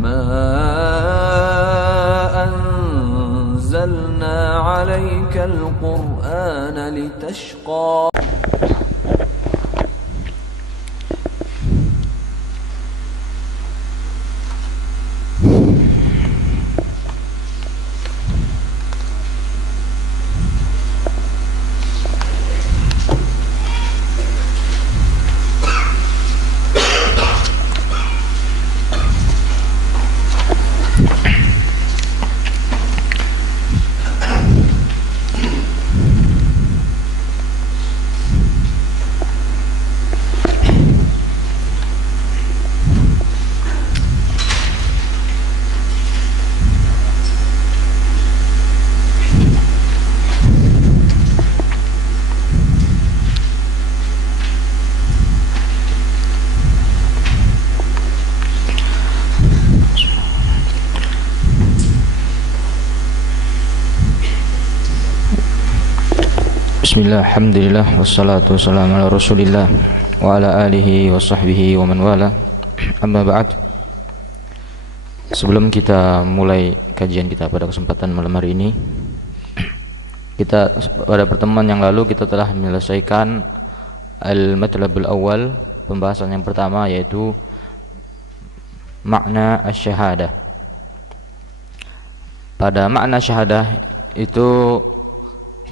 ما أنزلنا عليك القرآن لتشقى. Bismillah, alhamdulillah, wassalatu wassalamu ala rasulillah wa ala alihi wa sahbihi wa man wala. Amma ba'd. Sebelum kita mulai kajian kita pada kesempatan malam hari ini, pada pertemuan yang lalu kita telah menyelesaikan al-matlabul awal, pembahasan yang pertama, yaitu makna asy-syahadah. Pada makna syahadah itu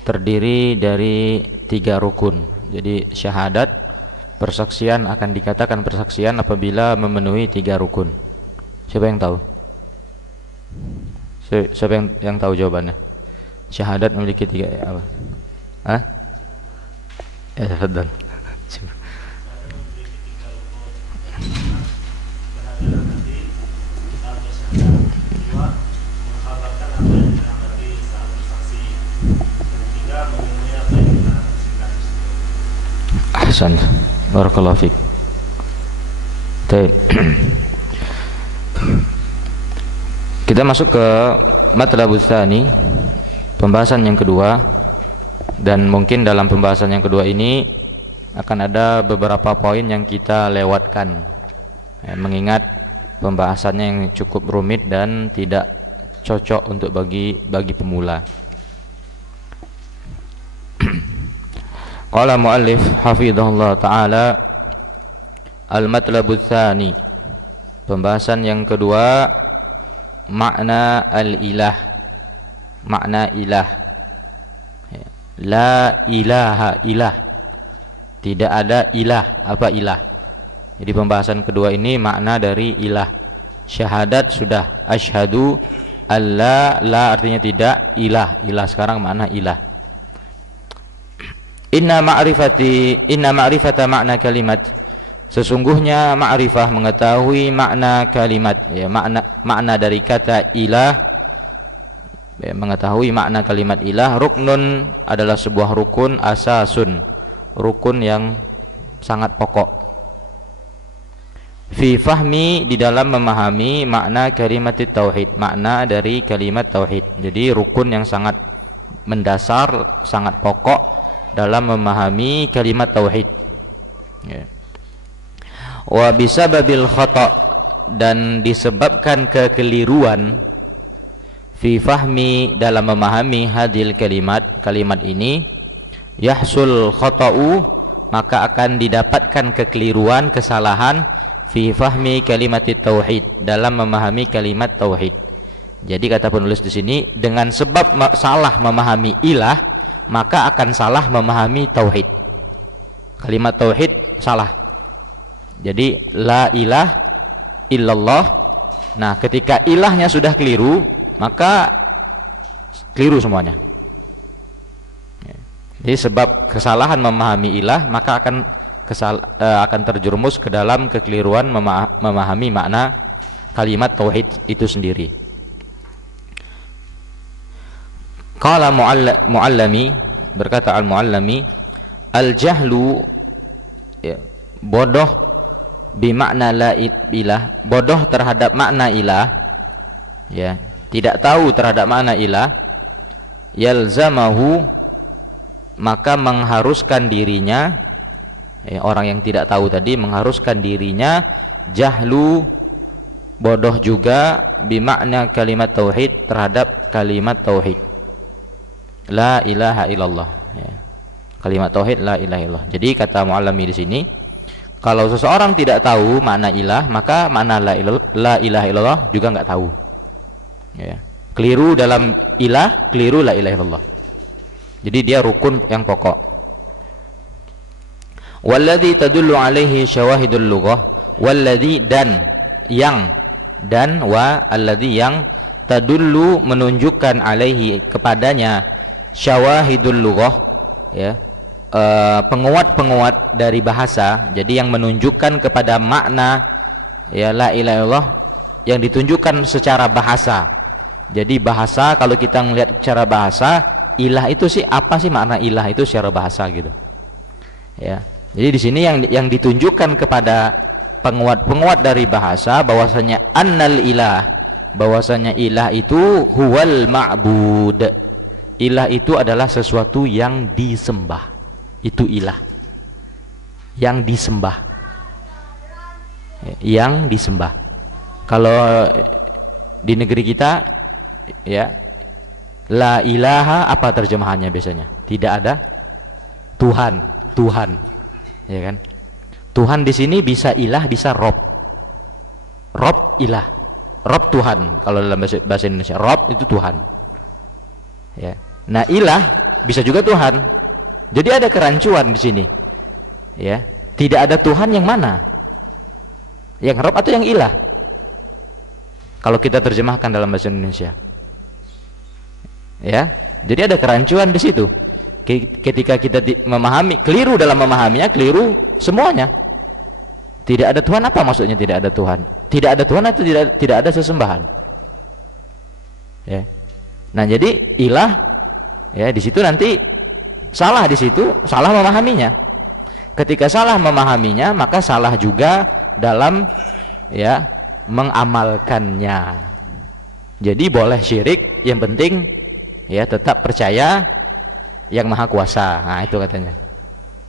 terdiri dari 3 rukun. Jadi syahadat, persaksian, akan dikatakan persaksian apabila memenuhi 3 rukun. Siapa yang tahu? Siapa yang tahu jawabannya? Syahadat memiliki 3 apa? Hah? Ya, tafadhal. Ahsan, barakallahu fiik. Baik. Kita masuk ke matlabus tsani, pembahasan yang kedua, dan mungkin dalam pembahasan yang kedua ini akan ada beberapa poin yang kita lewatkan, mengingat pembahasannya yang cukup rumit dan tidak cocok untuk bagi pemula. Qala muallif hafizahullah ta'ala, al-matlabus tsani, pembahasan yang kedua, makna al-ilah, makna ilah. La ilaha ilah, tidak ada ilah. Apa ilah? Jadi pembahasan kedua ini makna dari ilah. Syahadat sudah, asyhadu alla, la artinya tidak, ilah, ilah sekarang makna ilah. Inna ma'rifata makna kalimat, sesungguhnya ma'rifah mengetahui makna kalimat, ya, makna dari kata ilah, ya, mengetahui makna kalimat ilah. Ruknun adalah sebuah rukun, asasun, rukun yang sangat pokok. Fi fahmi, di dalam memahami makna kalimat tauhid, makna dari kalimat tauhid. Jadi rukun yang sangat mendasar, sangat pokok dalam memahami kalimat tauhid, ya. Wa bisababil khata', dan disebabkan kekeliruan, fi fahmi, dalam memahami hadil kalimat ini, yahsul khata'u, maka akan didapatkan kekeliruan, kesalahan, fi fahmi kalimat tauhid, dalam memahami kalimat tauhid. Jadi kata penulis di sini, dengan sebab salah memahami ilah, maka akan salah memahami tauhid. Kalimat tauhid salah. Jadi la ilah illallah. Nah, ketika ilahnya sudah keliru, maka keliru semuanya. Jadi sebab kesalahan memahami ilah, maka akan terjerumus ke dalam kekeliruan memahami makna kalimat tauhid itu sendiri. Qala muallami, berkata al-muallami, al-jahlu, ya, bodoh, bimakna la ilah, bodoh terhadap makna ilah, ya, tidak tahu terhadap makna ilah, yalzamahu, maka mengharuskan dirinya, orang yang tidak tahu tadi mengharuskan dirinya, jahlu bodoh juga bimakna kalimat tauhid terhadap kalimat tauhid la ilaha illallah, ya. Kalimat tauhid la ilaha illallah. Jadi kata Muallimi di sini, kalau seseorang tidak tahu makna ilah, maka makna la ilaha illallah juga nggak tahu, ya. Keliru dalam ilah, keliru la ilaha illallah. Jadi dia rukun yang pokok. Walladzi tadullu alaihi syawahidul lughah, walladzi dan yang, dan wa alladzi yang tadullu menunjukkan alaihi kepadanya syawahidul lughah, ya, penguat-penguat dari bahasa. Jadi yang menunjukkan kepada makna, ya, la ilaha illallah yang ditunjukkan secara bahasa. Jadi bahasa, kalau kita melihat secara bahasa, ilah itu sih apa sih makna ilah itu secara bahasa gitu, ya. Jadi di sini yang ditunjukkan kepada penguat-penguat dari bahasa bahwasanya annal ilah, bahwasanya ilah itu huwal ma'bud. Ilah itu adalah sesuatu yang disembah. Itu ilah. Yang disembah. Yang disembah. Kalau di negeri kita, ya, la ilaha apa terjemahannya biasanya? Tidak ada Tuhan, Tuhan, ya kan? Tuhan di sini bisa ilah, bisa rob. Rob ilah, rob Tuhan. Kalau dalam bahasa Indonesia, rob itu Tuhan, ya. Nah, ilah bisa juga Tuhan. Jadi ada kerancuan di sini, ya. Tidak ada Tuhan yang mana? Yang rob atau yang ilah? Kalau kita terjemahkan dalam bahasa Indonesia, ya. Jadi ada kerancuan di situ. Ketika kita memahami, keliru dalam memahaminya, keliru semuanya. Tidak ada Tuhan, apa maksudnya tidak ada Tuhan? Tidak ada Tuhan atau tidak ada sesembahan, ya. Nah, jadi ilah, ya, di situ nanti salah, di situ salah memahaminya. Ketika salah memahaminya, maka salah juga dalam, ya, mengamalkannya. Jadi boleh syirik, yang penting, ya, tetap percaya yang maha kuasa. Nah, itu katanya.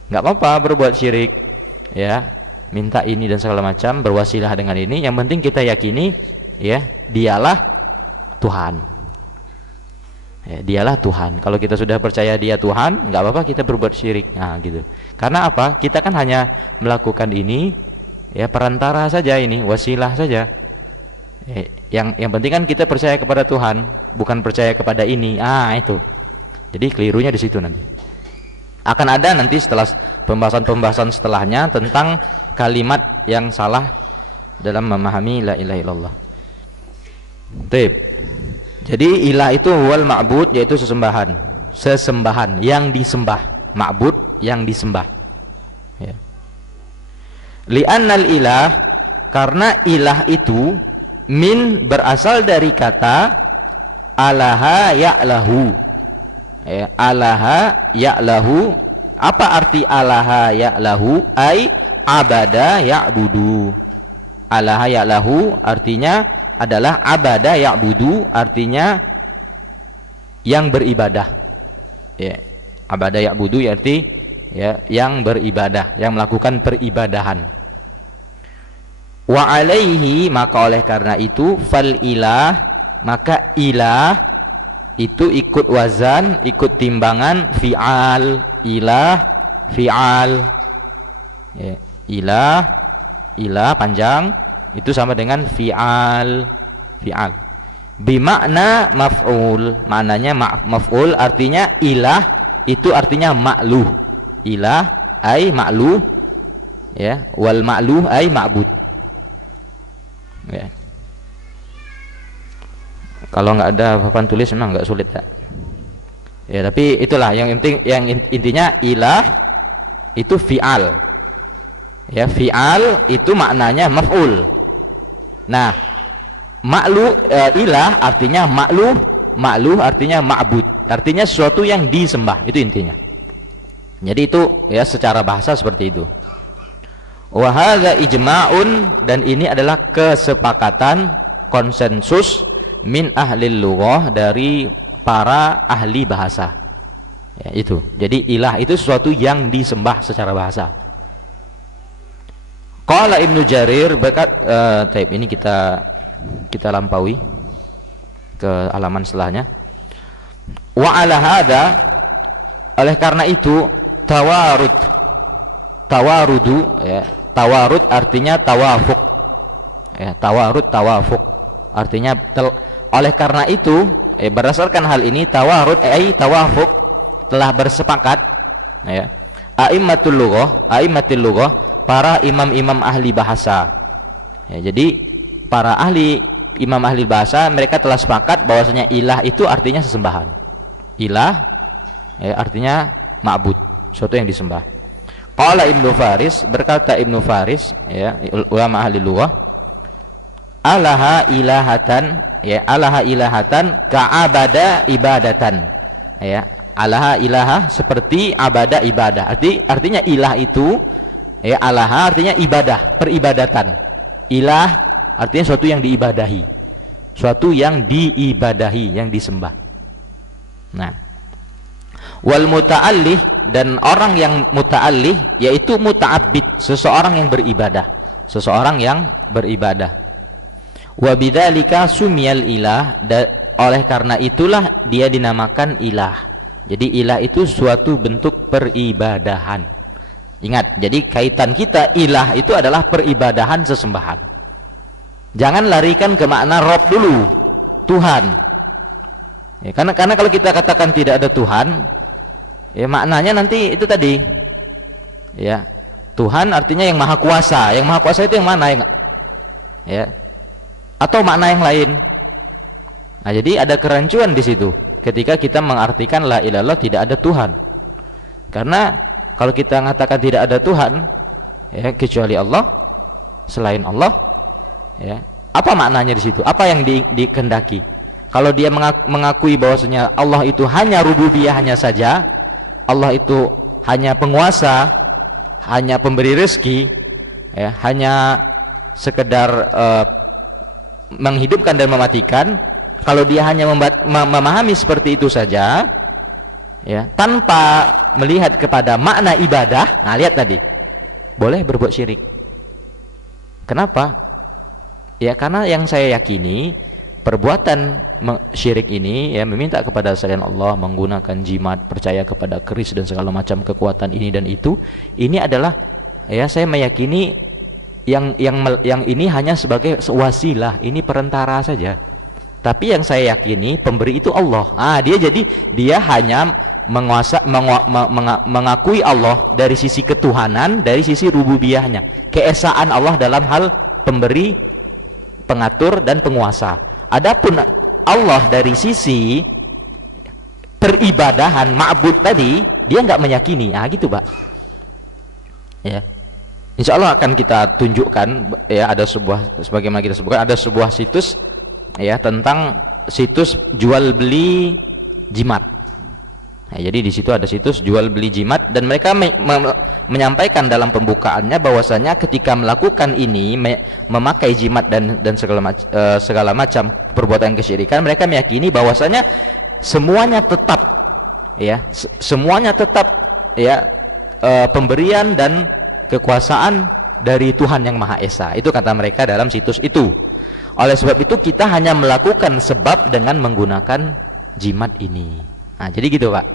Nggak apa-apa berbuat syirik, ya, minta ini dan segala macam, berwasilah dengan ini, yang penting kita yakini, ya, dialah Tuhan, ya, dialah Tuhan. Kalau kita sudah percaya dia Tuhan, nggak apa-apa kita berbuat syirik. Nah, gitu. Karena apa? Kita kan hanya melakukan ini, ya, perantara saja, ini wasilah saja. Yang penting kan kita percaya kepada Tuhan, bukan percaya kepada ini. Itu. Jadi kelirunya di situ nanti. Akan ada nanti setelah pembahasan setelahnya tentang kalimat yang salah dalam memahami la ilaha illallah. Baik. Jadi ilah itu wal ma'bud, yaitu sesembahan. Sesembahan yang disembah. Ma'bud yang disembah. Ya. Li'annal ilah, karena ilah itu min berasal dari kata alaha ya'lahu, ya, alaha ya'lahu. Apa arti alaha ya'lahu? Ai abada ya'budu. Alaha ya'lahu artinya adalah abada ya'budu, artinya yang beribadah, ya. Abada ya'budu arti, ya, yang beribadah, yang melakukan peribadahan. Wa alaihi, maka oleh karena itu, fal ilah, maka ilah itu ikut wazan, ikut timbangan fi'al. Ilah fi'al, ya, ilah panjang itu sama dengan fi'al. Fi'al bimakna maf'ul, maknanya maf'ul, artinya ilah itu artinya ma'luh. Ilah ay ma'luh, ya, wal ma'luh ay ma'bud, ya. Kalau nggak ada papan tulis memang nggak sulit, ya. Ya, tapi itulah yang penting, yang intinya ilah itu fi'al, ya. Fi'al itu maknanya maf'ul. Nah, ma'luh, ilah artinya ma'luh, ma'luh artinya ma'bud, artinya sesuatu yang disembah, itu intinya. Jadi itu, ya, secara bahasa seperti itu. Wa hadza ijma'un, dan ini adalah kesepakatan, konsensus min ahlil lughah, dari para ahli bahasa, ya, itu. Jadi ilah itu sesuatu yang disembah secara bahasa. Qala Ibnu Jarir berkat, ini kita kita lampaui ke halaman setelahnya. Wa ala hada, oleh karena itu tawarudu ya, tawarud artinya tawafuk ya, tawafuk artinya oleh karena itu berdasarkan hal ini tawarud tawafuk telah bersepakat ya, a'immatul lughah, para imam-imam ahli bahasa ya. Jadi para imam ahli bahasa mereka telah sepakat bahwasanya ilah itu artinya sesembahan. Ilah ya, artinya ma'bud, sesuatu yang disembah. Qala Ibnu Faris, berkata Ibnu Faris ya, ulama ahli lughah, alaha ilahatan ya, alaha ilahatan ka'abada ibadatan ya, alaha ilaha seperti abada ibadah. Artinya ilah itu ya, alaha artinya ibadah, peribadatan. Ilah artinya suatu yang diibadahi, suatu yang diibadahi, yang disembah. Nah, wal muta'allih, dan orang yang muta'allih yaitu muta'abbid, seseorang yang beribadah, wa bidzalika sumiyal ilah, oleh karena itulah dia dinamakan ilah. Jadi ilah itu suatu bentuk peribadahan. Ingat, jadi kaitan kita ilah itu adalah peribadahan, sesembahan. Jangan larikan ke makna Rob dulu, Tuhan ya, karena kalau kita katakan tidak ada Tuhan ya, maknanya nanti itu tadi ya, Tuhan artinya yang maha kuasa. Yang maha kuasa itu yang mana ya, atau makna yang lain. Nah, jadi ada kerancuan di situ ketika kita mengartikan la ilallah, tidak ada Tuhan. Karena kalau kita mengatakan tidak ada Tuhan ya, kecuali Allah, selain Allah ya, apa maknanya di situ? Apa yang dikehendaki? Kalau dia mengakui bahwasanya Allah itu hanya rububiyahnya saja, Allah itu hanya penguasa, hanya pemberi rezeki ya, hanya sekedar menghidupkan dan mematikan. Kalau dia hanya memahami seperti itu saja ya, tanpa melihat kepada makna ibadah, nah lihat tadi, boleh berbuat syirik. Kenapa? Ya karena yang saya yakini perbuatan syirik ini ya, meminta kepada selain Allah, menggunakan jimat, percaya kepada keris dan segala macam kekuatan ini dan itu, ini adalah ya, saya meyakini yang ini hanya sebagai wasilah, ini perantara saja. Tapi yang saya yakini pemberi itu Allah. Dia hanya mengakui Allah dari sisi ketuhanan, dari sisi rububiyahnya, keesaan Allah dalam hal pemberi, pengatur dan penguasa. Adapun Allah dari sisi peribadahan, ma'bud tadi, dia nggak meyakini. Gitu Pak ya. Insya Allah akan kita tunjukkan ya, ada sebuah, sebagaimana kita sebutkan, ada sebuah situs ya, tentang situs jual beli jimat. Nah, jadi di situ ada situs jual beli jimat, dan mereka menyampaikan dalam pembukaannya bahwasanya ketika melakukan ini, memakai jimat dan segala macam perbuatan kesyirikan, mereka meyakini bahwasanya semuanya tetap ya, pemberian dan kekuasaan dari Tuhan yang Maha Esa. Itu kata mereka dalam situs itu. Oleh sebab itu kita hanya melakukan sebab dengan menggunakan jimat ini. Nah, jadi gitu Pak.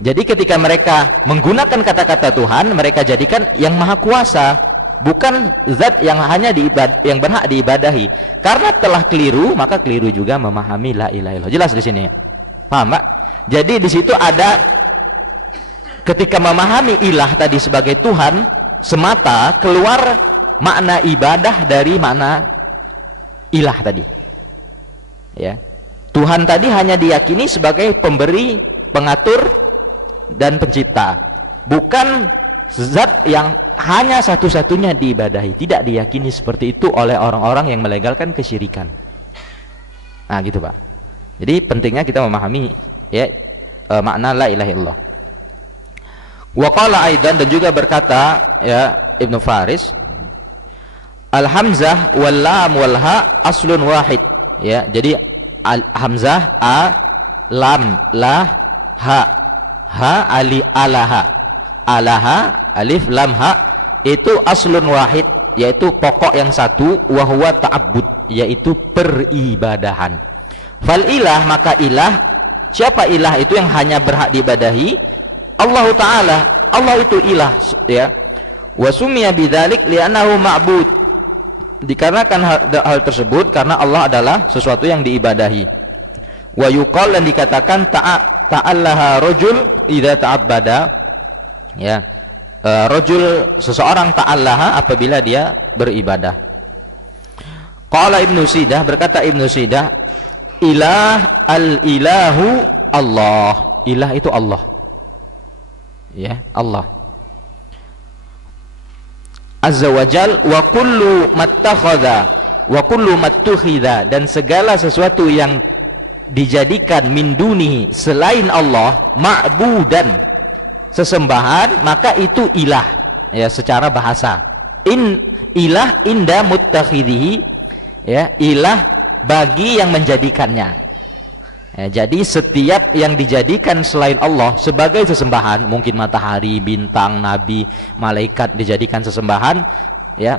Jadi ketika mereka menggunakan kata-kata Tuhan, mereka jadikan yang Maha Kuasa, bukan zat yang hanya yang berhak diibadahi. Karena telah keliru, maka keliru juga memahami la ilaha illallah. Jelas di sini ya? Paham Pak? Jadi di situ ada, ketika memahami ilah tadi sebagai Tuhan semata, keluar makna ibadah dari makna ilah tadi ya. Tuhan tadi hanya diyakini sebagai pemberi, pengatur dan pencipta, bukan zat yang hanya satu-satunya diibadahi. Tidak diyakini seperti itu oleh orang-orang yang melegalkan kesyirikan. Nah gitu Pak. Jadi pentingnya kita memahami ya, makna la ilaha illallah. Wa qala aidan, dan juga berkata ya Ibnu Faris, al hamzah wal lam wal ha aslun wahid ya. Jadi al hamzah a, lam la, ha ali alaha, alif lam ha, itu aslun wahid yaitu pokok yang satu, wa huwa ta'abbud, yaitu peribadahan. Fal ilah, maka ilah, siapa ilah itu yang hanya berhak diibadahi? Allah Ta'ala. Allah itu ilah, ya. Wa sumiya bidzalik li'annahu ma'bud, dikarenakan hal tersebut karena Allah adalah sesuatu yang diibadahi. Wa yuqal, dan dikatakan ta'allaha rajul idza ta'abbada, ya. Rajul, seseorang ta'allaha apabila dia beribadah. Qala Ibnu Sidah, berkata Ibnu Sidah, ilah al-ilahu Allah. Ilah itu Allah, ya, Allah Azza wa Jal. Wa kullu mattakhadha wa kullu mattukhidha, dan segala sesuatu yang dijadikan min dunihi, selain Allah, ma'budan, sesembahan, maka itu ilah, ya, secara bahasa. Ilah inda muttakhidhihi, ya, ilah bagi yang menjadikannya. Ya, jadi setiap yang dijadikan selain Allah sebagai sesembahan, mungkin matahari, bintang, nabi, malaikat dijadikan sesembahan, ya.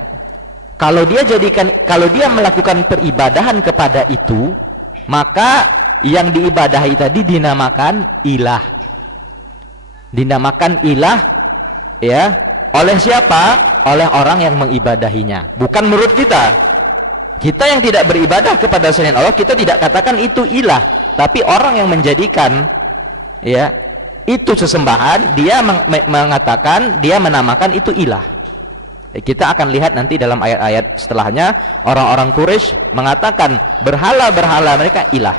Kalau dia melakukan peribadahan kepada itu, maka yang diibadahi tadi dinamakan ilah. Dinamakan ilah, ya, oleh siapa? Oleh orang yang mengibadahinya, bukan menurut kita. Kita yang tidak beribadah kepada selain Allah, kita tidak katakan itu ilah. Tapi orang yang menjadikan, ya, itu sesembahan, dia mengatakan, dia menamakan itu ilah. Kita akan lihat nanti dalam ayat-ayat setelahnya, orang-orang Quraisy mengatakan berhala-berhala mereka ilah.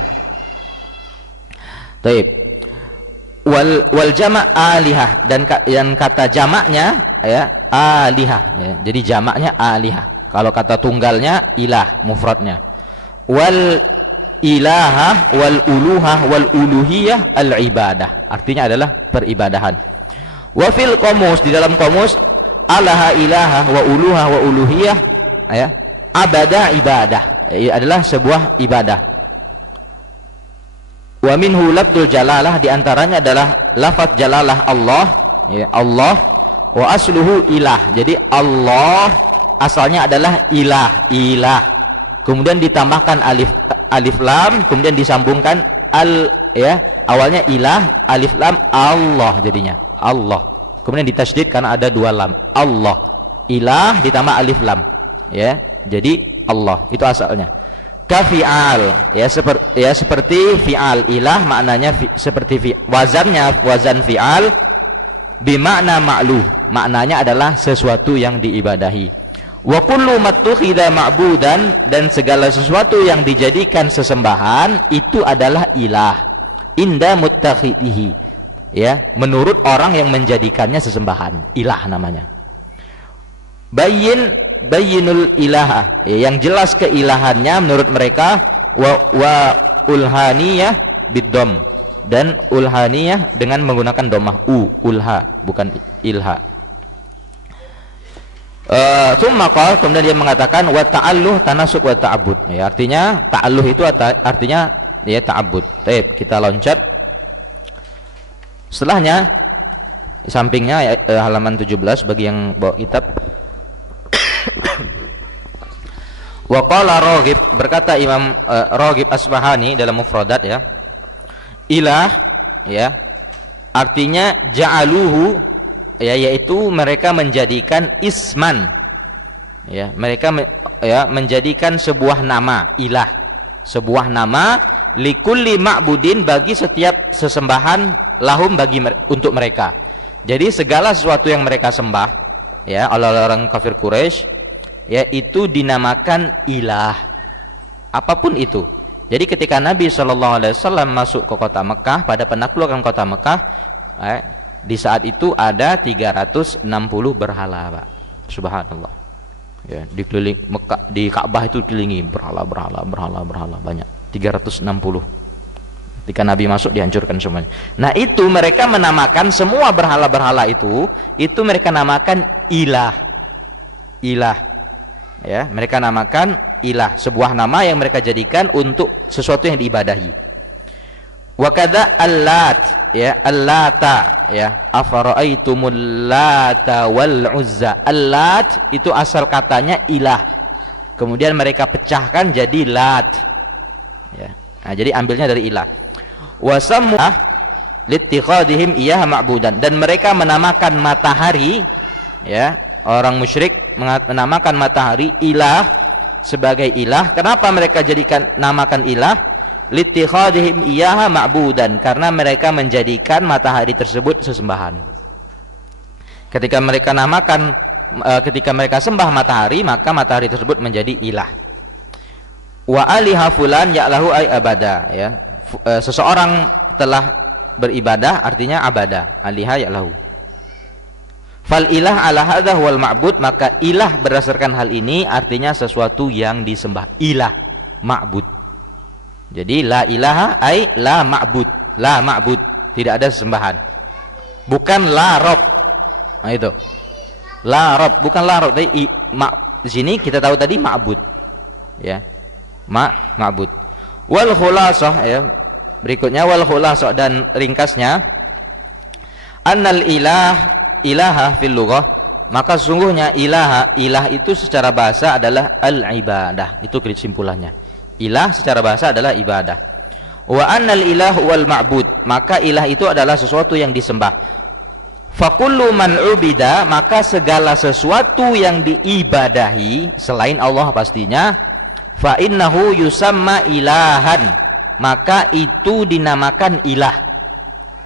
Taib. Wal jama' alihah, dan kata jamaknya, ya, alihah, ya. Jadi jamaknya alihah. Kalau kata tunggalnya ilah, mufradnya. Wal ilaha wal uluhah wal uluhiyah al ibadah, artinya adalah peribadahan. Wa fil qamus, di dalam qamus, alaha ilaha wa uluha wa uluhiyah, ya, abada ibadah, adalah sebuah ibadah. Wa minhu lafdzul jalalah, di antaranya adalah lafaz jalalah Allah, ya, Allah. Wa asluhu ilah, jadi Allah asalnya adalah ilah, ilah. Kemudian ditambahkan alif lam, kemudian disambungkan al, ya, awalnya ilah, alif lam, Allah jadinya Allah. Kemudian ditasydid karena ada dua lam, Allah. Ilah ditambah alif lam, ya, jadi Allah, itu asalnya. Kafi'al, ya, seperti fi'al. Ilah maknanya seperti wazannya wazan fi'al, bimakna ma'luh, maknanya adalah sesuatu yang diibadahi. Wa kullu mattukhidha ma'budan, dan segala sesuatu yang dijadikan sesembahan itu adalah ilah inda muttakhidihi, ya, menurut orang yang menjadikannya sesembahan, ilah namanya. Bayyinul ilaha, ya, yang jelas keilahannya menurut mereka. Wa ulhaniyah biddom, dan ulhaniyah dengan menggunakan dhammah, ulha, bukan ilha. Tsumma qala, kemudian dia mengatakan wa ta'alluh tanasuk wa ta'abbud, ya, artinya ta'alluh itu artinya, ya, ta'abbud. Baik, kita loncat setelahnya, sampingnya, halaman 17 bagi yang bawa kitab. Wa qala Raghib, berkata Imam Raghib Asbahani dalam Mufradat, ya, ilah, ya, artinya ja'aluhu, ya, yaitu mereka menjadikan isman, ya, mereka menjadikan sebuah nama ilah, sebuah nama likulli ma'budin, bagi setiap sesembahan, lahum, untuk mereka. Jadi segala sesuatu yang mereka sembah, ya, oleh orang kafir Quraisy, ya, itu dinamakan ilah, apapun itu. Jadi ketika Nabi SAW masuk ke kota Mekah, pada penaklukan kota Mekah, di saat itu ada 360 berhala, Pak. Subhanallah. Ya, dikeliling Mekah, di Ka'bah itu dikelilingi berhala banyak, 360. Ketika Nabi masuk dihancurkan semuanya. Nah, itu mereka menamakan semua berhala-berhala itu mereka namakan ilah. Ilah. Ya, mereka namakan ilah, sebuah nama yang mereka jadikan untuk sesuatu yang diibadahi. Wa kadza allat, ya, allata, ya, afara'aitumul lata wal uzza. Allat itu asal katanya ilah, kemudian mereka pecahkan jadi lat, ya. Nah, jadi ambilnya dari ilah. Wasammu littikhadihim iyyaha ma'budan, dan mereka menamakan matahari, ya, orang musyrik menamakan matahari ilah, sebagai ilah. Kenapa mereka jadikan namakan ilah? Littikhadihim iyyaha ma'budan, karena mereka menjadikan matahari tersebut sesembahan. Ketika mereka namakan, ketika mereka sembah matahari, maka matahari tersebut menjadi ilah. Wa aliha fulan ya'lahu ay abada, ya. Seseorang telah beribadah artinya abada, aliha ya'lahu. Fal ilah ala hadza wal ma'bud, maka ilah berdasarkan hal ini artinya sesuatu yang disembah. Ilah, ma'bud. Jadi la ilaha ay la ma'bud, la ma'bud, tidak ada sesembahan. Bukan la rob. Nah itu. La rob, bukan la rob. Di sini kita tahu tadi ma'bud. Ya. Ma'bud. Wal khulasah, ya. Berikutnya wal khulasah, dan ringkasnya annal ilaha fil lughah, maka sesungguhnya ilah itu secara bahasa adalah al ibadah. Itu kesimpulannya. Ilah secara bahasa adalah ibadah. Wa annal ilahu wal ma'bud, maka ilah itu adalah sesuatu yang disembah. Fa kullu man ubida, maka segala sesuatu yang diibadahi selain Allah pastinya, fa innahu yusamma ilahan, maka itu dinamakan ilah.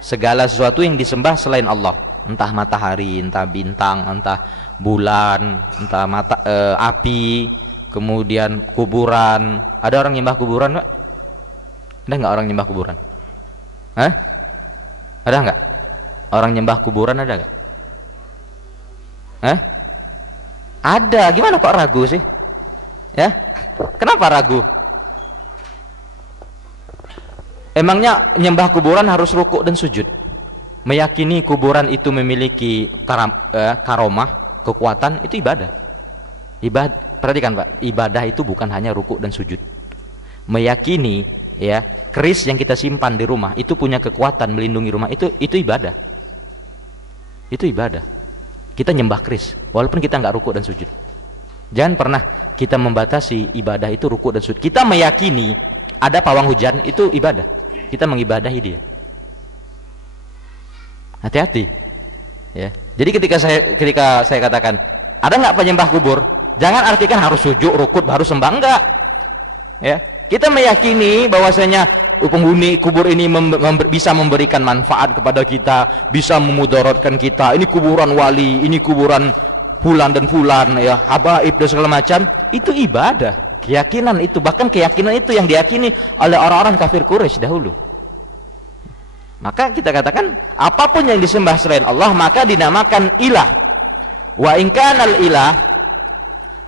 Segala sesuatu yang disembah selain Allah, entah matahari, entah bintang, entah bulan, entah api, kemudian kuburan. Ada orang nyembah kuburan, Pak? Ada nggak orang nyembah kuburan? Hah? Ada nggak? Orang nyembah kuburan ada nggak? Hah? Ada. Gimana kok ragu sih? Ya? Kenapa ragu? Emangnya nyembah kuburan harus rukuk dan sujud? Meyakini kuburan itu memiliki karomah, kekuatan, itu ibadah. Perhatikan Pak, ibadah itu bukan hanya rukuk dan sujud. Meyakini, ya, keris yang kita simpan di rumah itu punya kekuatan melindungi rumah, itu ibadah. Itu ibadah. Kita nyembah keris walaupun kita nggak rukuk dan sujud. Jangan pernah kita membatasi ibadah itu rukuk dan sujud. Kita meyakini ada pawang hujan, itu ibadah. Kita mengibadahi dia. Hati-hati, ya. Jadi ketika saya katakan ada nggak penyembah kubur, jangan artikan harus sujud, rukuk baru sembah, enggak. Ya, kita meyakini bahwasanya penghuni kubur ini bisa memberikan manfaat kepada kita, bisa memudaratkan kita. Ini kuburan wali, ini kuburan fulan dan fulan, ya, habaib dan segala macam. Itu ibadah. Keyakinan itu, bahkan keyakinan itu yang diyakini oleh orang-orang kafir Quraisy dahulu. Maka kita katakan apapun yang disembah selain Allah maka dinamakan ilah. Wa in kanal ilah,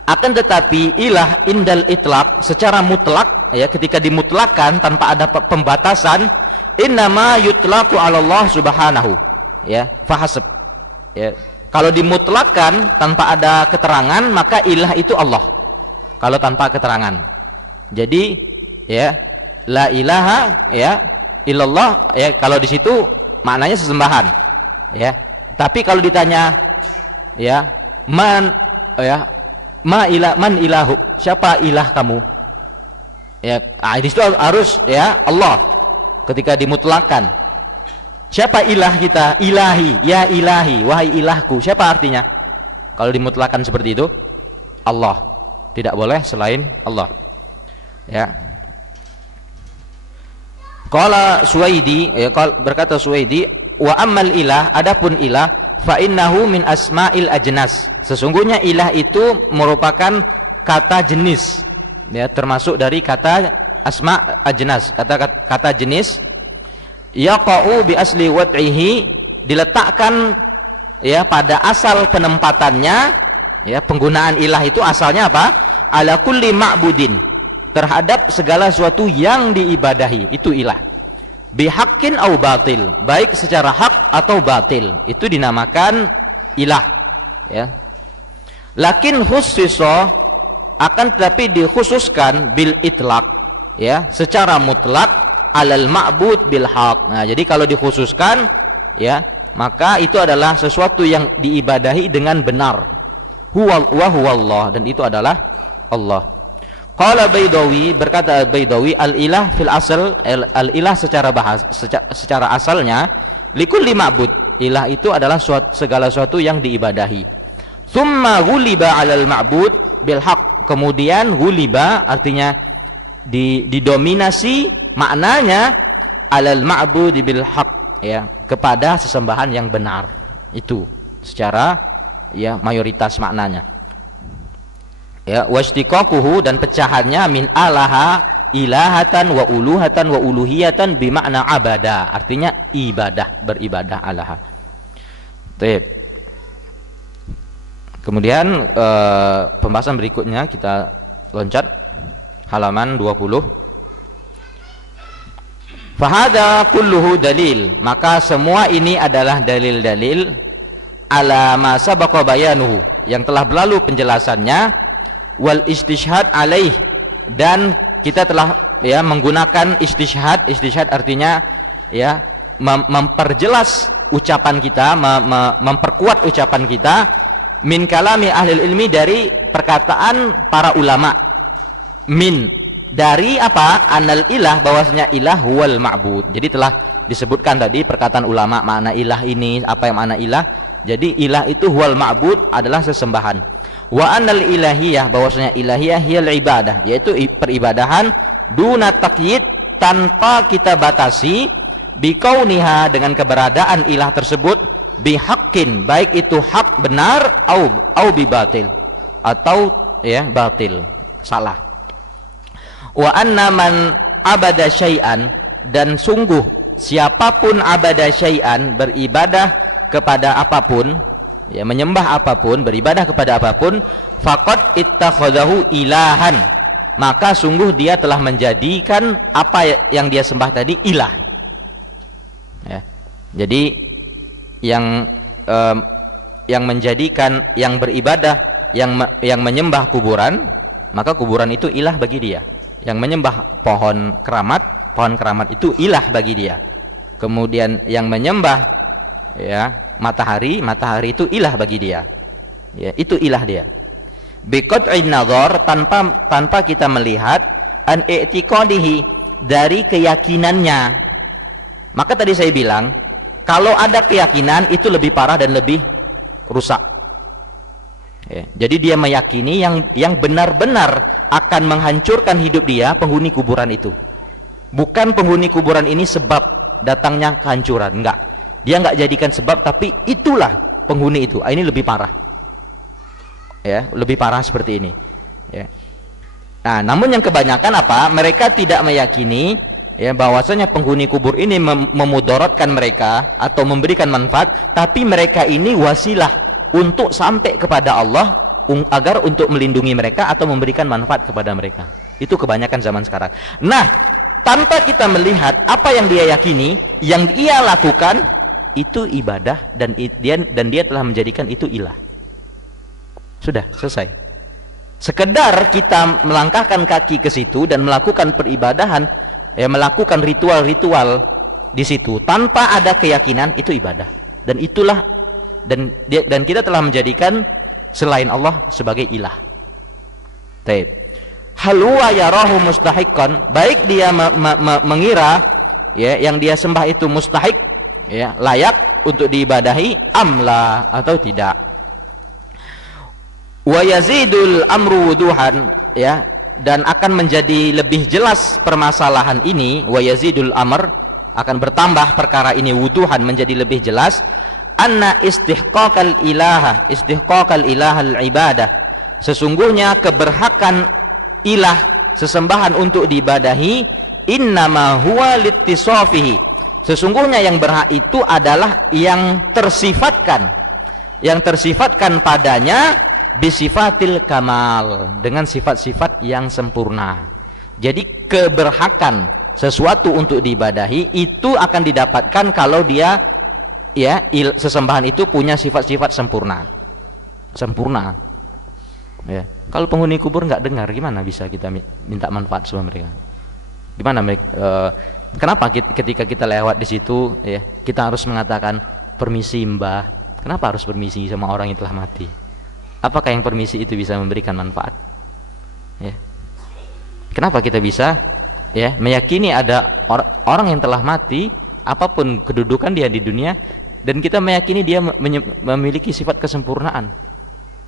akan tetapi ilah indal itlaq, secara mutlak, ya, ketika dimutlakan tanpa ada pembatasan, innama yutlaqu 'ala Allah subhanahu, ya, fahasab, ya. Kalau dimutlakan tanpa ada keterangan maka ilah itu Allah. Kalau tanpa keterangan, jadi, ya, la ilaha, ya, illallah, ya, kalau di situ maknanya sesembahan, ya. Tapi kalau ditanya, ya, man, ya, man ilahu, siapa ilah kamu, ya, di situ harus, ya, Allah. Ketika dimutlakan, siapa ilah kita? Ilahi, ya ilahi, wahai ilahku. Siapa artinya? Kalau dimutlakan seperti itu, Allah. Tidak boleh selain Allah, ya. Qala Suwaidi, ya, berkata Suwaidi, wa ammal ilah, adapun ilah, fa innahu min asma'il ajnas, sesungguhnya ilah itu merupakan kata jenis, ya, termasuk dari kata asma ajnas, kata jenis. Yaqa'u bi asli wad'ihi, diletakkan, ya, pada asal penempatannya, ya, penggunaan ilah itu asalnya apa? Ala kulli ma'budin, terhadap segala sesuatu yang diibadahi, itu ilah. Bihaqqin au batil, baik secara hak atau batil, itu dinamakan ilah, ya. Lakin khussisa, akan tetapi dikhususkan bil itlaq, ya, secara mutlak, alal ma'bud bil haq. Nah, jadi kalau dikhususkan ya, maka itu adalah sesuatu yang diibadahi dengan benar. Huwa wa huwallah, dan itu adalah Allah. Qala Baidawi, berkata Baidawi, al-ilah fil asal, al-ilah secara asalnya likulli ma'bud. Ilah itu adalah segala sesuatu yang diibadahi. Tsumma ghuliba 'alal ma'bud bil haq. Kemudian ghuliba artinya didominasi, maknanya 'alal ma'bud bil haq, ya, kepada sesembahan yang benar. Itu secara ya mayoritas maknanya. Ya, wastiqaquhu, dan pecahannya min alaha ilahatan wa uluhatan wa uluhiyatan bimakna abada, artinya ibadah, beribadah alaha. Baik. Kemudian pembahasan berikutnya kita loncat halaman 20. Fahada kulluhu dalil, maka semua ini adalah dalil-dalil ala ma sabaqa bayanuhu, yang telah berlalu penjelasannya, wal istishhad alaih, dan kita telah ya menggunakan istishhad. Istishhad artinya ya memperjelas ucapan kita, memperkuat ucapan kita, min kalami ahli ilmi, dari perkataan para ulama, min dari apa, anal ilah, bahwasanya ilah huwal ma'bud. Jadi telah disebutkan tadi perkataan ulama makna ilah ini, apa yang makna ilah. Jadi ilah itu huwal ma'bud, adalah sesembahan. Wa anal ilahiyah, bahwasanya ilahiyah hiyal ibadah, yaitu peribadahan, duna taqyid, tanpa kita batasi, bikauniha, dengan keberadaan ilah tersebut, bihaqqin, baik itu hak benar, au bibatil, atau ya batil, salah. Wa anna man abada syai'an, dan sungguh siapapun abada syai'an, beribadah kepada apapun, ya menyembah apapun, beribadah kepada apapun, faqad ittakhadahu ilahan, maka sungguh dia telah menjadikan apa yang dia sembah tadi ilah. Ya. Jadi yang menjadikan, yang beribadah, yang menyembah kuburan, maka kuburan itu ilah bagi dia. Yang menyembah pohon keramat itu ilah bagi dia. Kemudian yang menyembah ya matahari itu ilah bagi dia. Ya, itu ilah dia. Biqat'in nazar, tanpa kita melihat, an i'tiqadihi, dari keyakinannya. Maka tadi saya bilang, kalau ada keyakinan itu lebih parah dan lebih rusak. Ya, jadi dia meyakini yang benar-benar akan menghancurkan hidup dia, penghuni kuburan itu. Bukan penghuni kuburan ini sebab datangnya kehancuran, enggak. Dia enggak jadikan sebab, tapi itulah penghuni itu. Ini lebih parah. Ya, lebih parah seperti ini. Ya. Nah, namun yang kebanyakan apa? Mereka tidak meyakini ya bahwasanya penghuni kubur ini memudaratkan mereka atau memberikan manfaat, tapi mereka ini wasilah untuk sampai kepada Allah, agar untuk melindungi mereka atau memberikan manfaat kepada mereka. Itu kebanyakan zaman sekarang. Nah, tanpa kita melihat apa yang dia yakini, yang dia lakukan itu ibadah, dan dia telah menjadikan itu ilah. Sudah selesai. Sekedar kita melangkahkan kaki ke situ dan melakukan peribadahan, ya melakukan ritual-ritual di situ tanpa ada keyakinan, itu ibadah. Dan itulah dan kita telah menjadikan selain Allah sebagai ilah. Taib. Hal huwa yarahu mustahiqqan, baik dia mengira ya yang dia sembah itu mustahik, ya layak untuk diibadahi, amla, atau tidak. Wa yazidul amru wuduhan, ya, dan akan menjadi lebih jelas permasalahan ini. Wa yazidul amr, akan bertambah perkara ini, wuduhan, menjadi lebih jelas, anna istihqaqal ilahal ibadah, sesungguhnya keberhakan ilah, sesembahan untuk diibadahi, innama huwa littisafihi, sesungguhnya yang berhak itu adalah yang tersifatkan padanya bisifatil kamal, dengan sifat-sifat yang sempurna. Jadi keberhakan sesuatu untuk diibadahi itu akan didapatkan kalau dia ya sesembahan itu punya sifat-sifat sempurna. Ya. Kalau penghuni kubur nggak dengar, gimana bisa kita minta manfaat sama mereka? Gimana Kenapa ketika kita lewat di situ ya, kita harus mengatakan permisi Mbah? Kenapa harus permisi sama orang yang telah mati? Apakah yang permisi itu bisa memberikan manfaat? Ya. Kenapa kita bisa ya meyakini ada orang yang telah mati, apapun kedudukan dia di dunia, dan kita meyakini dia memiliki sifat kesempurnaan?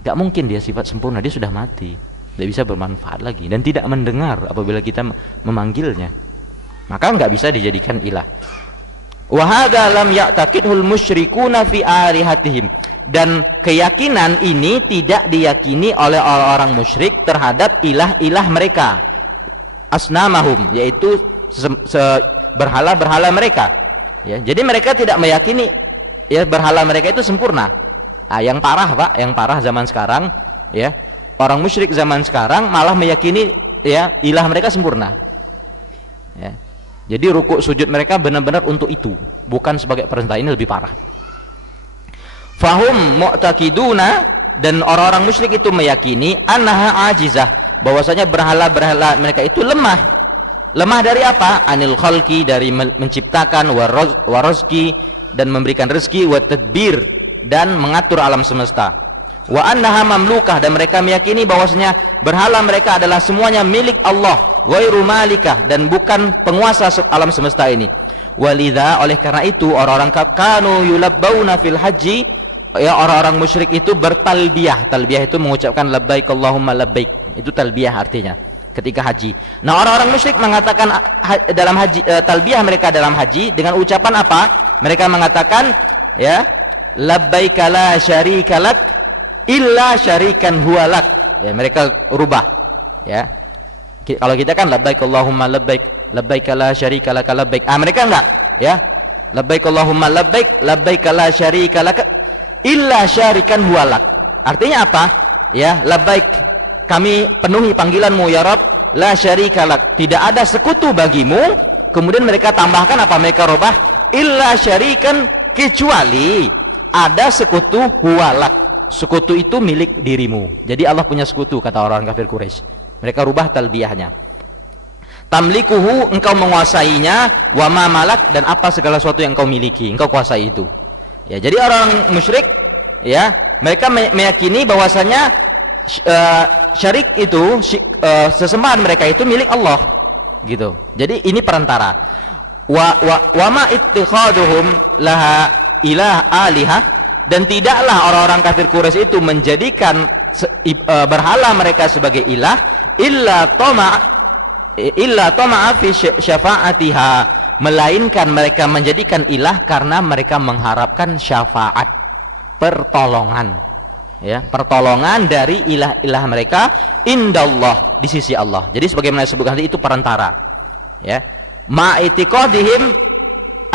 Gak mungkin dia sifat sempurna, dia sudah mati, tidak bisa bermanfaat lagi dan tidak mendengar apabila kita memanggilnya, maka nggak bisa dijadikan ilah. Wa hadza lam ya'taqidhul musyrikuna fi alihatihim, dan keyakinan ini tidak diyakini oleh orang-orang musyrik terhadap ilah-ilah mereka, asnamahum, yaitu berhala-berhala mereka ya. Jadi mereka tidak meyakini ya berhala mereka itu sempurna. Yang parah Pak, yang parah zaman sekarang ya, orang musyrik zaman sekarang malah meyakini ya ilah mereka sempurna ya. Jadi rukuk sujud mereka benar-benar untuk itu, bukan sebagai perintah. Ini lebih parah. Fahum mu'taqiduna, dan orang-orang musyrik itu meyakini annaha ajizah, bahwasanya berhala-berhala mereka itu lemah. Lemah dari apa? Anil khalqi, dari menciptakan, warazki, dan memberikan rezeki, wa tadbir, dan mengatur alam semesta. Wa annaha mamlukah, dan mereka meyakini bahwasanya berhala mereka adalah semuanya milik Allah, ghairu malikah, dan bukan penguasa alam semesta ini. Walidha, oleh karena itu orang-orang kanu yulabbauna fil haji, ya orang-orang musyrik itu bertalbiyah. Talbiyah itu mengucapkan labbaik Allahumma labbaik, itu talbiyah artinya ketika haji. Nah, orang-orang musyrik mengatakan dalam haji, talbiyah mereka dalam haji dengan ucapan apa? Mereka mengatakan ya labbaik la syarika lak illa syarikan huwalak ya, mereka rubah ya. Kalau kita kan labbaik Allahumma labbaik, labbaik la syarika lak labbaik. Mereka enggak ya, labbaik Allahumma labbaik, labbaik la syarika lak illa syarikan huwalak. Artinya apa ya? Labbaik, kami penuhi panggilanmu ya Rabb, la syarika lak, tidak ada sekutu bagimu. Kemudian mereka tambahkan apa? Mereka rubah illa syarikan, kecuali ada sekutu huwalak, sekutu itu milik dirimu. Jadi Allah punya sekutu, kata orang kafir Quraisy. Mereka rubah talbiyahnya. Tamlikuhu, engkau menguasainya, wa ma malak, dan apa segala sesuatu yang engkau miliki, engkau kuasai itu. Ya, jadi orang musyrik ya, mereka meyakini bahwasanya syarik itu sesembahan mereka itu milik Allah. Gitu. Jadi ini perantara. Wa ma ittikhaduhum laha ilah alihah, dan tidaklah orang-orang kafir Quraisy itu menjadikan berhala mereka sebagai ilah illa tama'a fi syafa'atiha, melainkan mereka menjadikan ilah karena mereka mengharapkan syafaat, pertolongan ya, pertolongan dari ilah-ilah mereka indallah, di sisi Allah. Jadi sebagaimana disebutkan tadi, itu perantara ya, ma'itiqadihim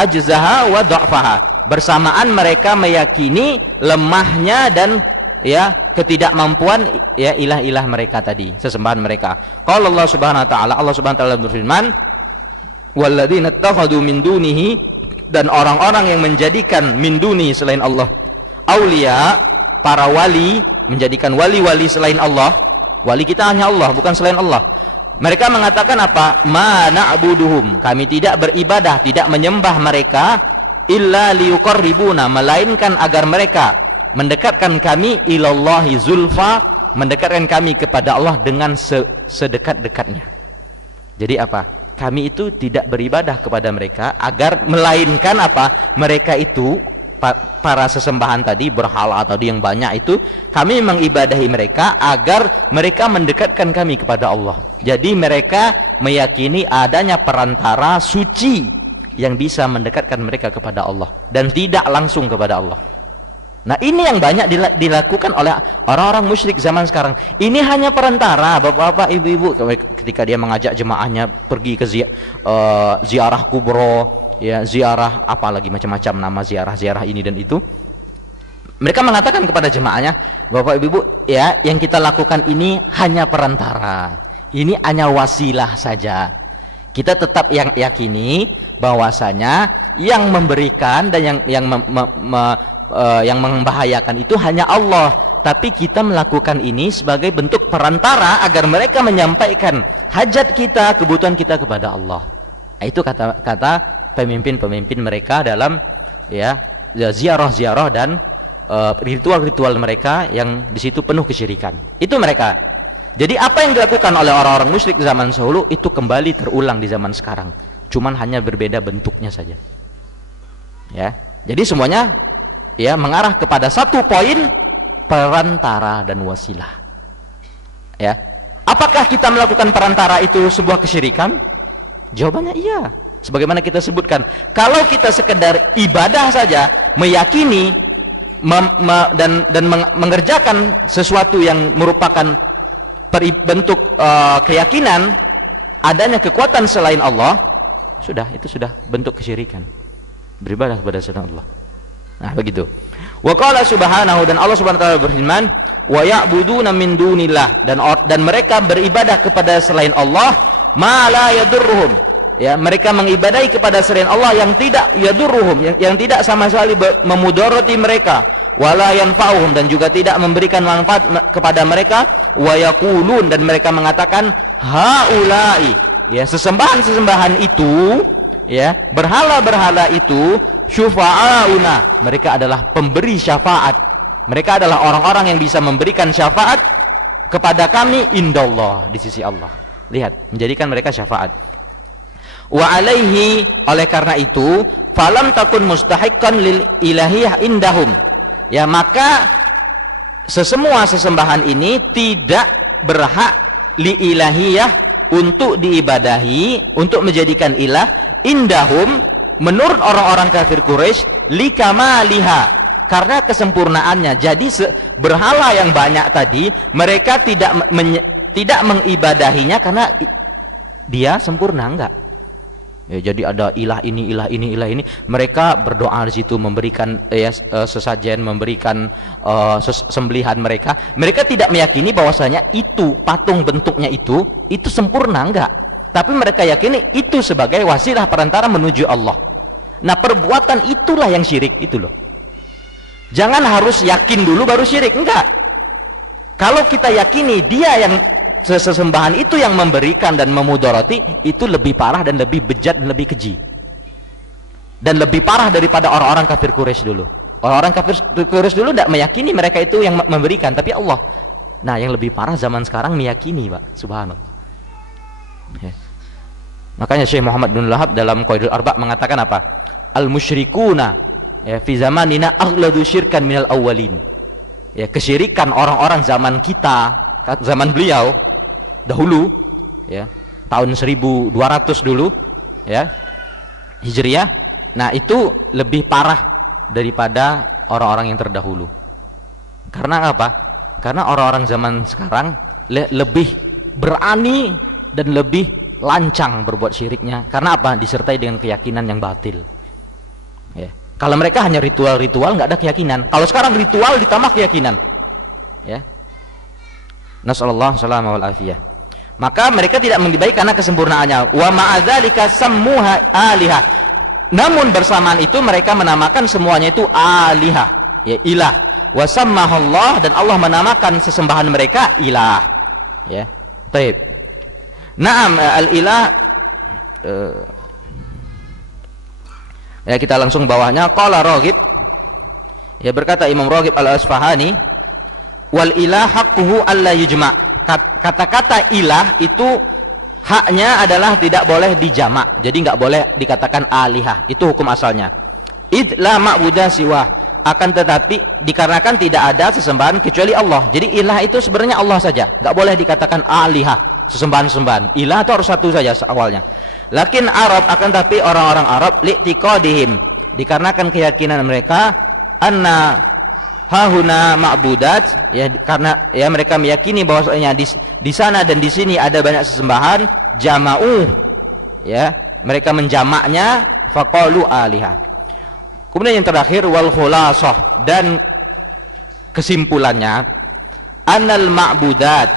ajzaha wa dha'faha, bersamaan mereka meyakini lemahnya dan ya ketidakmampuan ya ilah-ilah mereka tadi, sesembahan mereka. Qala Allah Subhanahu wa taala, Allah Subhanahu wa taala berfirman, walladzina ittakhadhu min dunihi, dan orang-orang yang menjadikan min dunihi selain Allah aulia, para wali, menjadikan wali-wali selain Allah. Wali kita hanya Allah, bukan selain Allah. Mereka mengatakan apa? Ma na'buduhum, kami tidak beribadah, tidak menyembah mereka, illa liyuqarribuna, melainkan agar mereka mendekatkan kami ilallahi zulfa, mendekatkan kami kepada Allah dengan sedekat-dekatnya. Jadi apa? Kami itu tidak beribadah kepada mereka agar, melainkan apa? Mereka itu para sesembahan tadi, berhala tadi yang banyak itu, kami mengibadahi mereka agar mereka mendekatkan kami kepada Allah. Jadi mereka meyakini adanya perantara suci yang bisa mendekatkan mereka kepada Allah dan tidak langsung kepada Allah. Nah, ini yang banyak dilakukan oleh orang-orang musyrik zaman sekarang. Ini hanya perantara, bapak-bapak, ibu-ibu, ketika dia mengajak jemaahnya pergi ke ziarah kubro, ya, ziarah apalagi macam-macam nama ziarah ini dan itu. Mereka mengatakan kepada jemaahnya, bapak ibu, ya, yang kita lakukan ini hanya perantara, ini hanya wasilah saja. Kita tetap yang yakini bahwasanya yang memberikan dan yang membahayakan itu hanya Allah, tapi kita melakukan ini sebagai bentuk perantara agar mereka menyampaikan hajat kita, kebutuhan kita kepada Allah. Itu kata pemimpin-pemimpin mereka dalam ya ziarah-ziarah dan ritual-ritual mereka yang di situ penuh kesyirikan. Itu mereka. Jadi apa yang dilakukan oleh orang-orang musyrik zaman dahulu itu kembali terulang di zaman sekarang. Cuman hanya berbeda bentuknya saja. Ya. Jadi semuanya ya mengarah kepada satu poin, perantara dan wasilah. Ya. Apakah kita melakukan perantara itu sebuah kesyirikan? Jawabannya iya. Sebagaimana kita sebutkan, kalau kita sekedar ibadah saja, meyakini dan mengerjakan sesuatu yang merupakan bentuk keyakinan adanya kekuatan selain Allah, itu sudah bentuk kesyirikan, beribadah kepada selain Allah. Nah, begitu. Wa qala subhanahu, dan Allah Subhanahu wa taala berfirman, wa ya'buduna min dunillah, dan mereka beribadah kepada selain Allah ma la yadurruhum. Ya, mereka mengibadahi kepada selain Allah yang tidak yadurruhum, yang tidak sama sekali memudarati mereka, wala yanfa'uhum, dan juga tidak memberikan manfaat kepada mereka, wa yaqulun, dan mereka mengatakan haula'i, ya, sesembahan-sesembahan itu, ya, berhala-berhala itu syufa'auna, mereka adalah pemberi syafaat, mereka adalah orang-orang yang bisa memberikan syafaat kepada kami indallah, di sisi Allah. Lihat, menjadikan mereka syafaat. Wa alaihi, oleh karena itu, falam takun mustahiqqan lil ilahiyah indahum, ya, maka sesemua sesembahan ini tidak berhak li ilahiyah, untuk diibadahi, untuk menjadikan ilah, indahum, menurut orang-orang kafir Quraisy, likamaliha, karena kesempurnaannya. Jadi berhala yang banyak tadi mereka tidak mengibadahinya karena dia sempurna, enggak. Ya, jadi ada ilah ini, ilah ini, ilah ini. Mereka berdoa di situ, memberikan sesajen, memberikan sembelihan mereka. Mereka tidak meyakini bahwasanya itu patung bentuknya itu sempurna, enggak. Tapi mereka yakini itu sebagai wasilah perantara menuju Allah. Nah, perbuatan itulah yang syirik itu loh. Jangan harus yakin dulu baru syirik, enggak. Kalau kita yakini dia yang sesembahan itu yang memberikan dan memudarati, itu lebih parah dan lebih bejat dan lebih keji, dan lebih parah daripada orang-orang kafir Quraisy dulu. Orang-orang kafir Quraisy dulu tidak meyakini mereka itu yang memberikan, tapi Allah. Nah, yang lebih parah zaman sekarang meyakini, Pak. Subhanallah. Ya. Makanya Syekh Muhammad bin Wahab dalam Qaidul Arba mengatakan apa? Al musyrikuna, ya, fi zamanina aghladu syirkan minal awwalin. Ya, kesyirikan orang-orang zaman kita, zaman beliau dahulu, ya, tahun 1200 dulu, ya, Hijriah. Nah, itu lebih parah daripada orang-orang yang terdahulu. Karena apa? Karena orang-orang zaman sekarang lebih berani dan lebih lancang berbuat syiriknya. Karena apa? Disertai dengan keyakinan yang batil. Ya. Kalau mereka hanya ritual-ritual, nggak ada keyakinan. Kalau sekarang ritual ditambah keyakinan, ya. Nasallallahu salama wal afiyah. Maka mereka tidak mengibadah karena kesempurnaannya. Wa ma'adzalika sammuha alihah. Namun bersamaan itu mereka menamakan semuanya itu alihah, ya, ilah. Wa sammahallah, dan Allah menamakan sesembahan mereka ilah. Ya. Baik. Naam, al-ilah, ya, kita langsung bawahnya. Qala Raghib, ya, berkata Imam Raghib al-Asfahani, wal ilah haqquhu alla yujma'. Kata-kata ilah itu haknya adalah tidak boleh dijamak. Jadi nggak boleh dikatakan alihah. Itu hukum asalnya. Id la ma'budah siwah. Akan tetapi dikarenakan tidak ada sesembahan kecuali Allah. Jadi ilah itu sebenarnya Allah saja. Nggak boleh dikatakan alihah, sesembahan-sembahan. Ilah itu harus satu saja awalnya. Lakin Arab, akan tapi orang-orang Arab, li'tiqadihim, dikarenakan keyakinan mereka, anna hahuna ma'budat, ya, karena ya mereka meyakini bahwasanya di sana dan di sini ada banyak sesembahan, jama'u, ya, mereka menjamaknya, faqalu alihah. Kemudian yang terakhir, wal khulasah, dan kesimpulannya, annal ma'budat,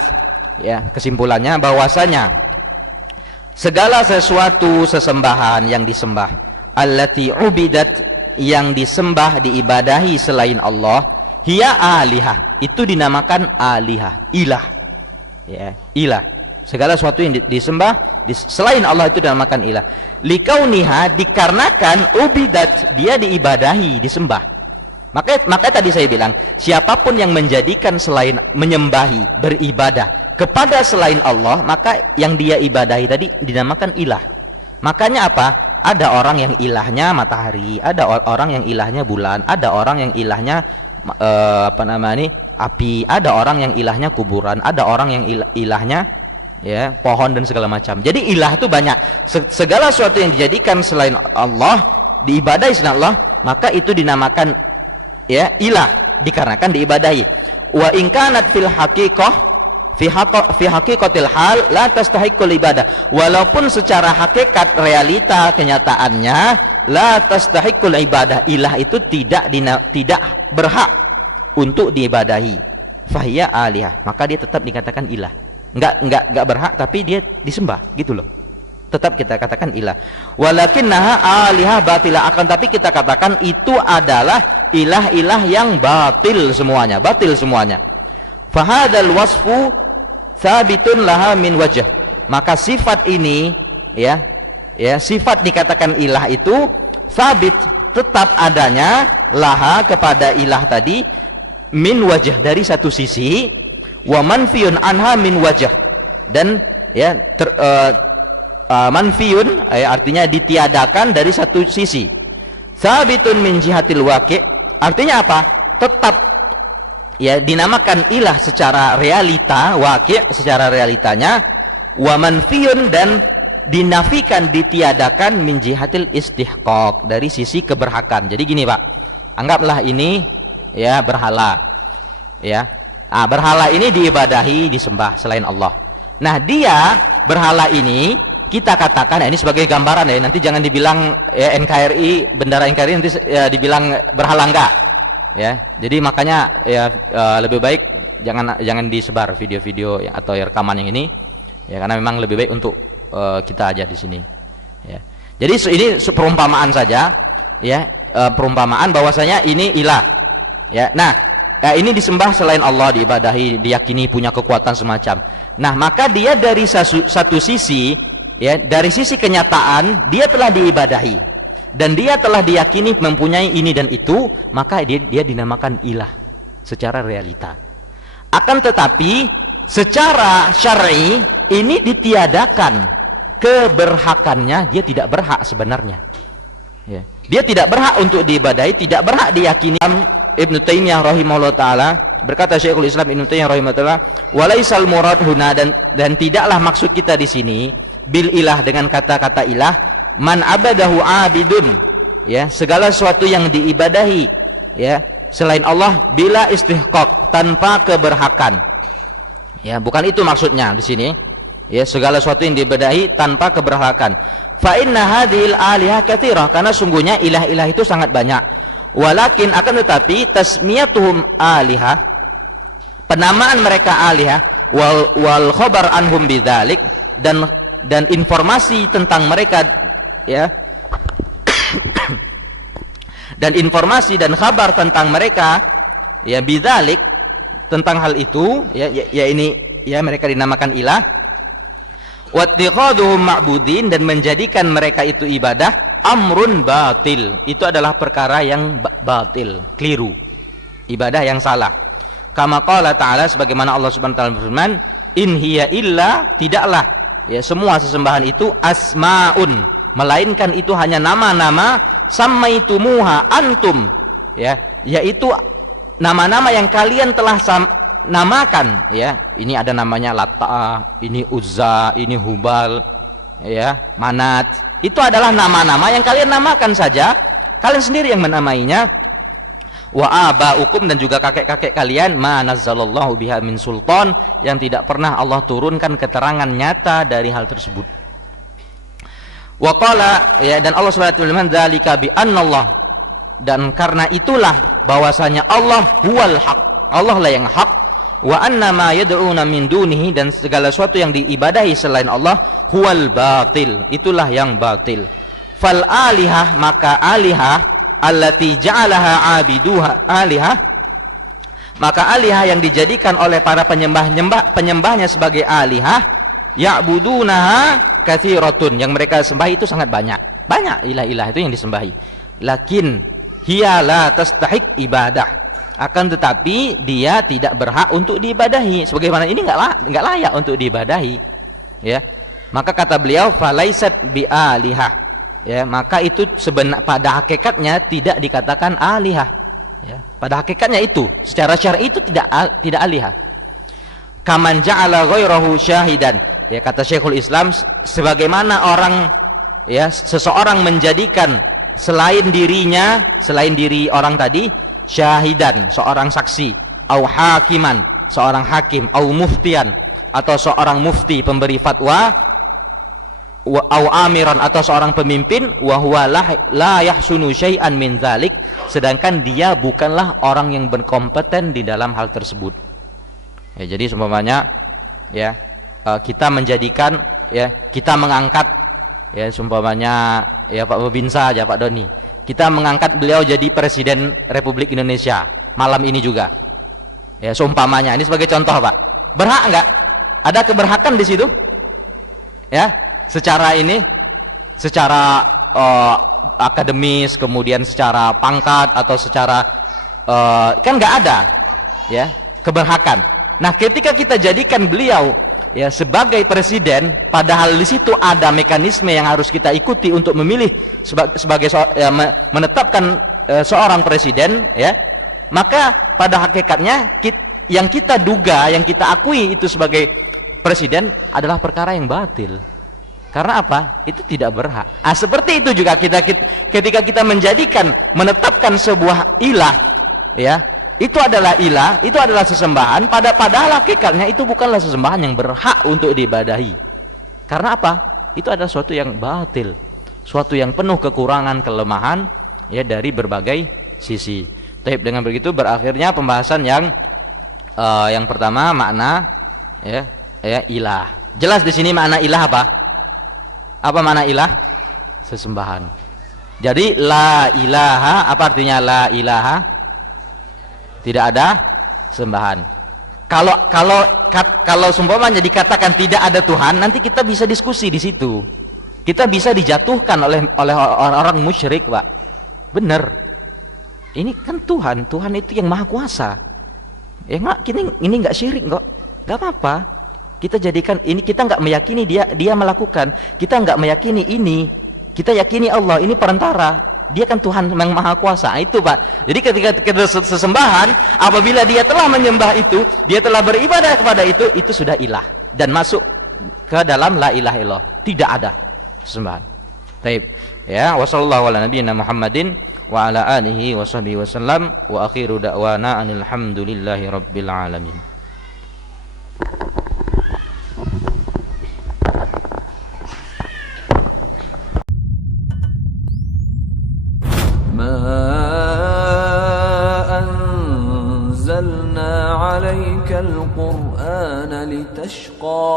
ya, kesimpulannya bahwasanya segala sesuatu sesembahan yang disembah, allati ubidat, yang disembah diibadahi selain Allah, hiya alihah, itu dinamakan alihah, ilah, ya, ilah. Segala sesuatu yang disembah selain Allah itu dinamakan ilah. Likauniha, dikarenakan ubidat, dia diibadahi, disembah. Maka tadi saya bilang, siapapun yang menjadikan selain menyembahi, beribadah kepada selain Allah, maka yang dia ibadahi tadi dinamakan ilah. Makanya apa? Ada orang yang ilahnya matahari, ada orang yang ilahnya bulan, ada orang yang ilahnya api, ada orang yang ilahnya kuburan, ada orang yang ilahnya ya pohon dan segala macam. Jadi ilah itu banyak. Segala sesuatu yang dijadikan selain Allah, diibadahi selain Allah, maka itu dinamakan ya ilah, dikarenakan diibadahi. Wa in kanat fil haqiqah fi haqiqatil hal la tastahiqul ibadah. Walaupun secara hakikat realita kenyataannya la tastahiqul ibadah, ilah itu tidak berhak untuk diibadahi. Fahiya alihah, maka dia tetap dikatakan ilah. Enggak berhak tapi dia disembah gitu loh. Tetap kita katakan ilah. Walakinnaha alihah batilah, akan tapi kita katakan itu adalah ilah-ilah yang batil semuanya, Fahadal wasfu sabitun laha min wajh. Maka sifat ini ya sifat dikatakan ilah itu sabit, tetap adanya laha kepada ilah tadi min wajh, dari satu sisi, wa manfiyun anha min wajh, dan ya manfiyun artinya ditiadakan dari satu sisi. Sabitun min jihatil waqi', artinya apa? Tetap ya dinamakan ilah secara realita, waqi' secara realitanya, wa manfiyun, dan dinafikan, ditiadakan min jihatil istihqaq, dari sisi keberhakan. Jadi gini Pak, anggaplah ini ya berhala ya. Berhala ini diibadahi, disembah selain Allah. Nah, dia berhala ini kita katakan ini sebagai gambaran ya, nanti jangan dibilang ya NKRI, bendera NKRI nanti ya dibilang berhala enggak. Ya, jadi makanya ya lebih baik jangan disebar video-video ya, atau ya, rekaman yang ini ya, karena memang lebih baik untuk kita aja di sini. Ya. Jadi ini perumpamaan saja ya, perumpamaan bahwasanya ini ilah. Ya. Nah, ini disembah selain Allah, diibadahi, diyakini punya kekuatan semacam. Nah, maka dia dari satu sisi ya, dari sisi kenyataan dia telah diibadahi dan dia telah diyakini mempunyai ini dan itu, maka dia dinamakan ilah secara realita. Akan tetapi secara syar'i ini ditiadakan, keberhakannya, dia tidak berhak sebenarnya ya. Dia tidak berhak untuk diibadahi, tidak berhak diyakini. Ibnu Taimiyah rahimahullah taala berkata, Syekhul Islam Ibnu Taimiyah rahimahullah taala, walaisal murad huna, dan tidaklah maksud kita di sini bil ilah, dengan kata-kata ilah, man abadahu abidun ya, segala sesuatu yang diibadahi ya selain Allah bila istihqaq, tanpa keberhakan ya, bukan itu maksudnya di sini ya, segala sesuatu yang diibadahi tanpa keberhakan. Fa inna hadhil alihah katsirah, karena sungguhnya ilah-ilah itu sangat banyak. Walakin, akan tetapi, tasmiyatuhum alihah, penamaan mereka alihah, wal khobar anhum bidzalik, dan informasi tentang mereka ya dan informasi dan kabar tentang mereka ya bidzalik, tentang hal itu ya ini ya, mereka dinamakan ilah. Wattiqaduhum ma'budin, dan menjadikan mereka itu ibadah, amrun batil, itu adalah perkara yang batil, keliru, ibadah yang salah. Kama qala ta'ala, sebagaimana Allah Subhanahu wa taala berfirman, in hiya illa, tidaklah ya semua sesembahan itu asmaun, melainkan itu hanya nama-nama, sammaitumuha antum ya, yaitu nama-nama yang kalian telah namakan ya. Ini ada namanya Lata, ini Uzza, ini Hubal ya, Manat. Itu adalah nama-nama yang kalian namakan saja, kalian sendiri yang menamainya. Wa abaukum, dan juga kakek-kakek kalian, ma nazzalallahu biha min sultan, yang tidak pernah Allah turunkan keterangan nyata dari hal tersebut. Wa qala ya, dan Allah Subhanahu wa taala dzalika bi annallah, dan karena itulah bahwasanya Allah huwal haq, Allah lah yang hak, wa anna ma yad'una min dunihi, dan segala sesuatu yang diibadahi selain Allah, huwal batil, itulah yang batil. Fal alihah, maka alihah allati ja'alaha abiduha alihah, maka alihah yang dijadikan oleh para penyembahnya sebagai alihah, ya'budunaha katsiratun, yang mereka sembahi itu sangat banyak. Banyak ilah-ilah itu yang disembahi. Lakin hiya la tastahiq ibadah. Akan tetapi dia tidak berhak untuk diibadahi. Sebagaimana ini enggak layak untuk diibadahi. Ya. Maka kata beliau falaisat bi'alihah. Ya, maka itu pada hakikatnya tidak dikatakan alihah. Ya, pada hakikatnya itu secara syar'i itu tidak alihah. Kaman ja'ala ghairahu syahidan. Ya, kata Syekhul Islam, sebagaimana orang, ya, seseorang menjadikan selain dirinya, selain diri orang tadi, syahidan, seorang saksi, au hakiman, seorang hakim, au muftian, atau seorang mufti pemberi fatwa, au amiran, atau seorang pemimpin, wa huwa la yahsunu syai'an min dzalik, sedangkan dia bukanlah orang yang berkompeten di dalam hal tersebut. Ya, jadi seumpamanya, ya, kita menjadikan, ya, kita mengangkat, ya, seumpamanya, ya, Pak Babinsa aja, Pak Doni, kita mengangkat beliau jadi Presiden Republik Indonesia malam ini juga, ya, seumpamanya, ini sebagai contoh, Pak. Berhak enggak? Ada keberhakan di situ? Ya, secara ini, secara akademis, kemudian secara pangkat atau secara kan nggak ada, ya, keberhakan. Nah, ketika kita jadikan beliau, ya, sebagai presiden, padahal di situ ada mekanisme yang harus kita ikuti untuk memilih sebagai ya, menetapkan seorang presiden, ya, maka pada hakikatnya yang kita duga, yang kita akui itu sebagai presiden adalah perkara yang batil. Karena apa? Itu tidak berhak. Seperti itu juga ketika kita menetapkan sebuah ilah, ya, itu adalah ilah, itu adalah sesembahan, padahal hakikatnya itu bukanlah sesembahan yang berhak untuk diibadahi. Karena apa? Itu adalah suatu yang batil, suatu yang penuh kekurangan, kelemahan, ya, dari berbagai sisi. Tapi dengan begitu berakhirnya pembahasan yang pertama, makna, ya, ilah. Jelas di sini makna ilah apa? Apa makna ilah? Sesembahan. Jadi la ilaha, apa artinya la ilaha? Tidak ada sembahan. Kalau seumpamanya dikatakan tidak ada Tuhan, nanti kita bisa diskusi di situ. Kita bisa dijatuhkan oleh orang-orang musyrik, Pak. Benar. Ini kan Tuhan itu yang maha kuasa. Ya enggak, ini enggak syirik kok. Enggak apa-apa. Kita jadikan ini, kita nggak meyakini dia melakukan, kita nggak meyakini ini, kita yakini Allah ini perantara, dia kan Tuhan yang maha kuasa. Itu, Pak. Jadi ketika sesembahan, apabila dia telah menyembah itu, dia telah beribadah kepada itu sudah ilah dan masuk ke dalam la ilaha illallah. Tidak ada sesembahan. Baik, ya, wasallallahu ala nabiyina Muhammadin wa ala alihi washabihi wasallam, wa akhiru da'wana anil hamdulillahi rabbil alamin. أنزلنا عليك القرآن لتشقى